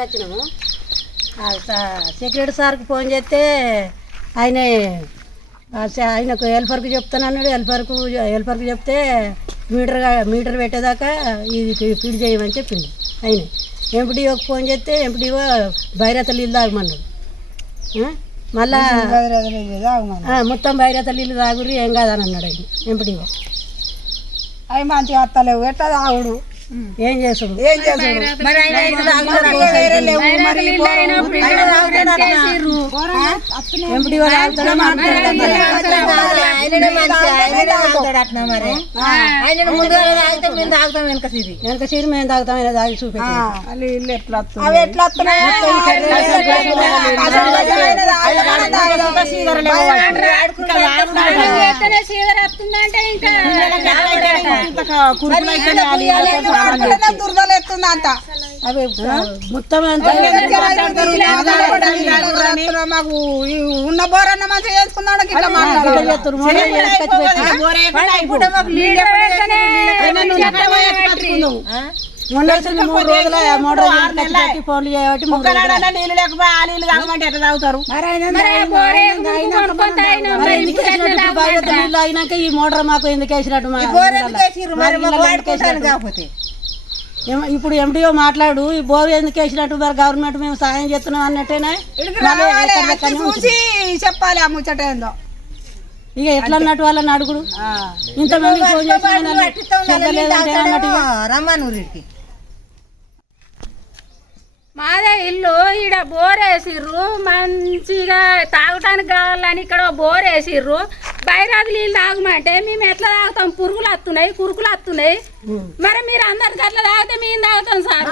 వచ్చినాము ఆ స- సెక్రటరీ సార్కి ఫోన్ చేస్తే ఆయన ఆ స- ఆయనకు హెల్పర్కి చెప్తాను అన్నాడు. హెల్పర్కు హెల్పర్కి చెప్తే మీటర్ మీటర్ పెట్టేదాకా ఇది ఫీడ్ చేయమని చెప్పింది ఆయన. ఎంపీడీఓకి ఫోన్ చేస్తే ఎంపీడీఓ బైరత నీళ్ళు తాగమన్నాడు? మళ్ళా ఆ, మొత్తం బైరత నీళ్ళు తాగురి ఏం కాదని అన్నాడు ఆయన ఎంపీడీఓ అవి మంచిగా వస్తలేవు. ఎట్లా తాగుడు? ఏం చేస్తాడు ఏం చేసుడు మరి ఆయన అయితే తాగుతాడు. వేరే లేవు మరి. ఆయన మాట్లాడతాడా వెనక సీరు మేము తాగుతాం ఆయన తాగి ఇల్లు ఎట్లా? అవి ఎట్లా వస్తున్నాయి? తాగుతాడు. ఎక్కడైనా దురదలు ఎత్తుంది అంత అవి మొత్తం అంతా మాకు ఉన్న బోరన్న మంచిగా చేసుకున్నాడు ఇట్లా మూడు రోజుల మూడు రోజులు కట్టి ఫోన్లు చేయబట్టి నీళ్ళు లేకపోతే ఆ నీళ్ళు తాగమంటే ఎట్లా తాగుతారు? బాధ్యత నీళ్ళు అయినాక ఈ మోటార్ మాకు ఎందుకు వేసినట్టు మా- మరి ఇప్పుడు ఎండిఓ మాట్లాడు ఈ బోర్ ఎందుకు వేసినట్టు మరి గవర్నమెంట్ మేము సాయం చేస్తున్నాం అన్నట్టేనా. చూసి చెప్పాలి ఆ ముచ్చట ఏందో. ఇక ఎట్లా అన్నట్టు వాళ్ళని అడుగుడు? ఇంతమంది ఫోన్ చేసి. మాదే ఇల్లు ఈడ బోర్ వేసిర్రు మంచిగా తాగటానికి కావాలని ఇక్కడ బోర్ వేసిర్రు. బైరాది నీళ్ళు తాగమంటే మేము ఎట్లా తాగుతాం? పురుగులు వస్తున్నాయి కురుకులు వస్తున్నాయి మరి మీరు అందరికి అట్లా తాగితే మేము తాగుతాం సారు.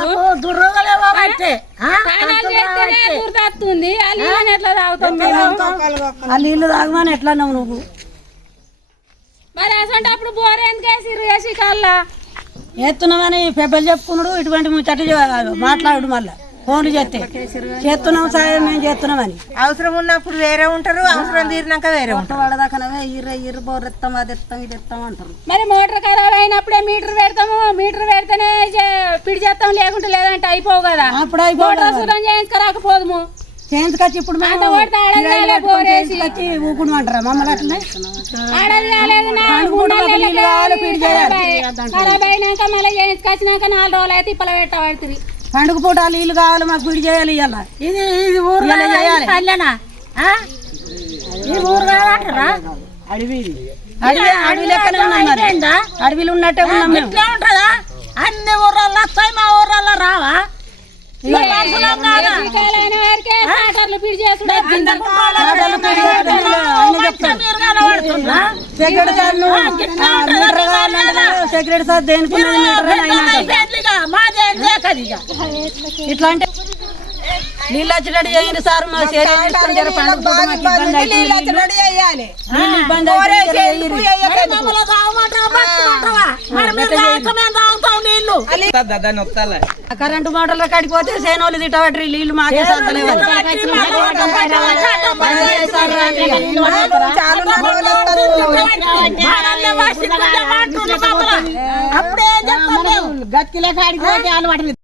వస్తుంది ఆ? నీళ్ళని ఎట్లా తాగుతాం మేము? ఆ నీళ్ళు తాగమని ఎట్లా నువ్వు? మరి అసలు అప్పుడు బోర్ ఎందుకు వేసిర్రు వేసి కల్లా చేస్తున్నామని పెద్దలు చెప్పుకున్నాడు ఇటువంటి ముచ్చట చె- మాట్లాడు మళ్ళా. ఫోన్లు చేస్తే. చేస్తున్నాం సాయం మేము చేస్తున్నామని అవసరం ఉన్నప్పుడు వేరే ఉంటారు అవసరం తీరినాక వేరే ఉంటారు. ఇర్ర ఇర్ర బోర్ ఎత్తాం అది ఎత్తాం ఇది ఎత్తాం అంటారు. మరి మోటార్ ఖరాబ్ అయినప్పుడే మీటర్ పెడతాము మీటర్ పెడితేనే చే- పిడి చేస్తాం లేకుంటే లేదంటే అయిపోవు కదా. అప్పుడు అయిపోతుంది చేయించుకురాకపోదుము చేయించుకొచ్చి ఇప్పుడు. చేయించుకొచ్చి ఊకుడు అంటారా మమ్మల్ని అట్లనే. ఖరాబ్ అయినాక మళ్ళీ చేయించుకొచ్చినాక నాలుగు రోజులు అయితే తిప్పల పెట్టబడుతుంది పండుగ పూట నీళ్ళు కావాలి మాకు పిడి చేయాలి ఇవాళ ఇది ఇది ఊరు చేయాలి. ఈ ఊరు కాదంటారా అడవి అడవి లెక్కనే ఉన్నాం మరి. అడవిలో ఉన్నట్టే ఉన్నాం మేము. ఉంటుందా? అన్ని ఊర్లలో వస్తాయి మా ఊర్లలో రావా? సెక్రటరీ సార్ దేనికి ఇట్లా అంటే నీళ్ళు వచ్చేటట్టు చేయండి సార్ మా శరీరం కరెంటు మోటార్లు కడిపోతే సేనోళ్ళు తిట్టబట్టి నీళ్ళు మాకే సంతలేవాలి చాలు నా రోజులు వస్తారు. అప్పుడే